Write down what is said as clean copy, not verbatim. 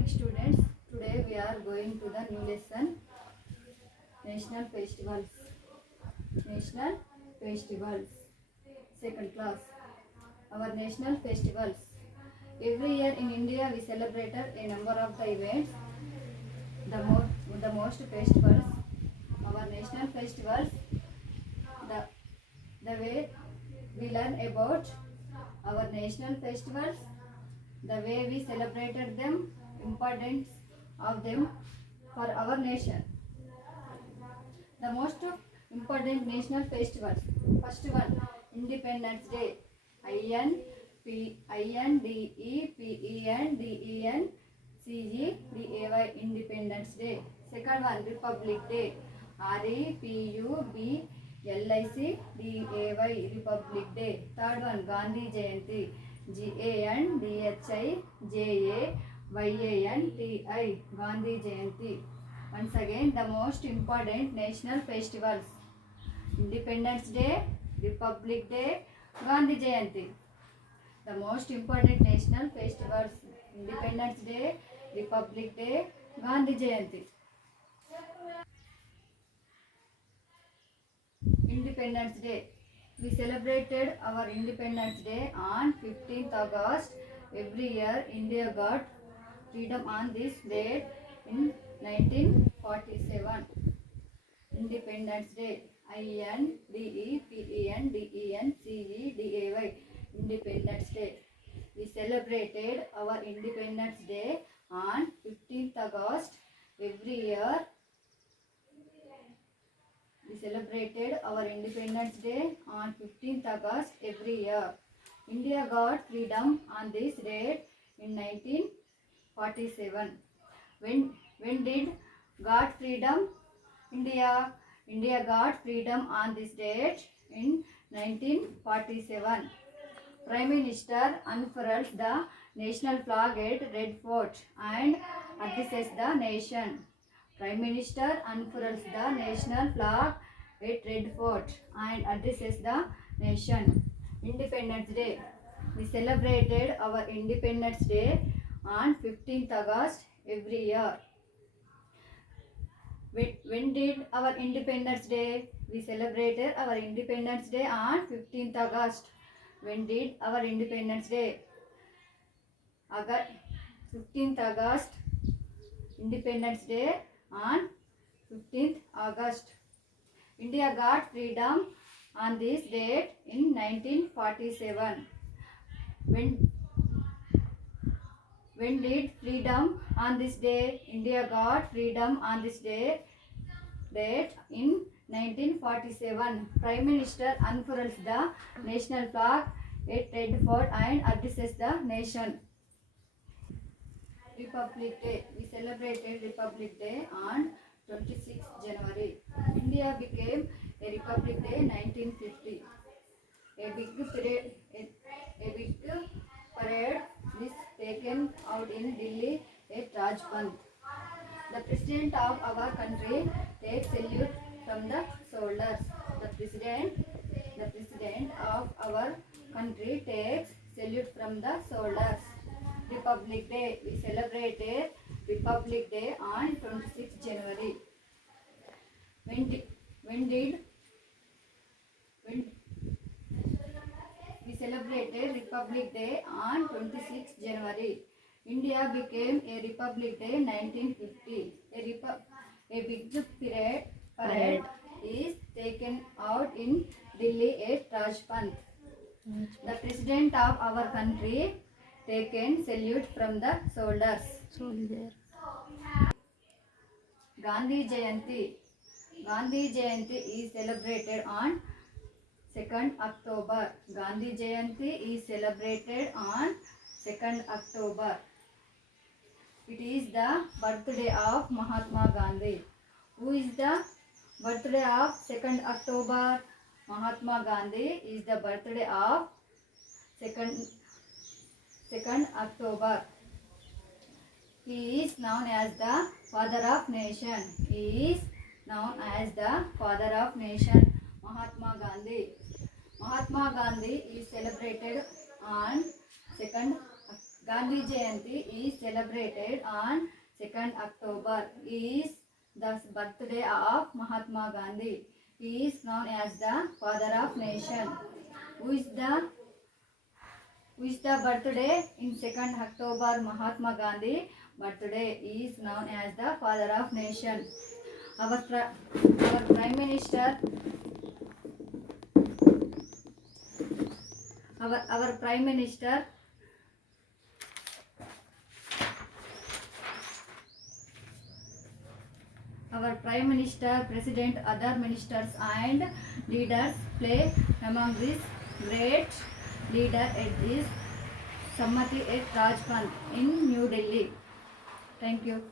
morning students. Today we are going to the new lesson, National Festivals. National Festivals. Second class. Our national festivals. Every year in India we celebrated a number of the events. The most festivals. Our national festivals. The way we learn about our national festivals, the way we celebrated them, importance of them for our nation. The most important national festivals. First one, Independence Day. INDEPENDENCEY, Independence Day. Second one, Republic Day. REPUBLICDAY, Republic Day. Third one, Gandhi Jayanti. GANDHIJAYANTI, Gandhi Jayanti. Once again, the most important national festivals: Independence Day, Republic Day, Gandhi Jayanti. The most important national festivals: Independence Day, Republic Day, Gandhi Jayanti. Independence Day. We celebrated our Independence Day on 15th August. Every year, India got freedom on this date in 1947. Independence Day. INDEPENDENCEY, Independence Day. We celebrated our Independence Day on 15th August. Every year, we celebrated our Independence Day on 15th August every year. India got freedom on this date in 1947. When did got freedom? India got freedom on this date in 1947. Prime Minister unfurls the national flag at Red Fort and addresses the nation. Prime Minister unfurls the national flag at Red Fort and addresses the nation. Independence Day. We celebrated our Independence Day on 15th August every year. When did our Independence Day? We celebrated our Independence Day on 15th August. When did our Independence Day? 15th August. Independence Day on 15th August. India got freedom on this date in 1947. When did freedom on this day? India got freedom on this date in 1947. Prime Minister unfurls the national flag at Red Fort and addresses the nation. Republic Day. We celebrated Republic Day on 26th January. India became a Republic Day 1950. A big parade is taken out in Delhi at Rajpath. The President of our country takes salute from the soldiers. The President of our country takes salute from the soldiers. Republic Day. We celebrated Republic Day on 26th January. We celebrated Republic Day on 26th January. India became a Republic Day 1950. A big parade is taken out in Delhi at Rajpath. The President of our country taken salute from the soldiers. Gandhi Jayanti. Gandhi Jayanti is celebrated on 2nd October. Gandhi Jayanti is celebrated on 2nd October. It is the birthday of Mahatma Gandhi. Who is the birthday of 2nd October? Mahatma Gandhi is the birthday of 2nd October. He is known as the father of nation. He is known as the father of nation. Mahatma Gandhi. Mahatma Gandhi is celebrated on 2nd Gandhi Jayanti is celebrated on 2nd October. Is the birthday of Mahatma Gandhi. He is known as the father of nation. Who is the birthday in 2nd October? Mahatma Gandhi birthday is known as the father of nation. Our prime minister, our prime minister, our prime minister, president, other ministers and leaders play among this great leader at this Sammati at Rajpant in New Delhi. Thank you.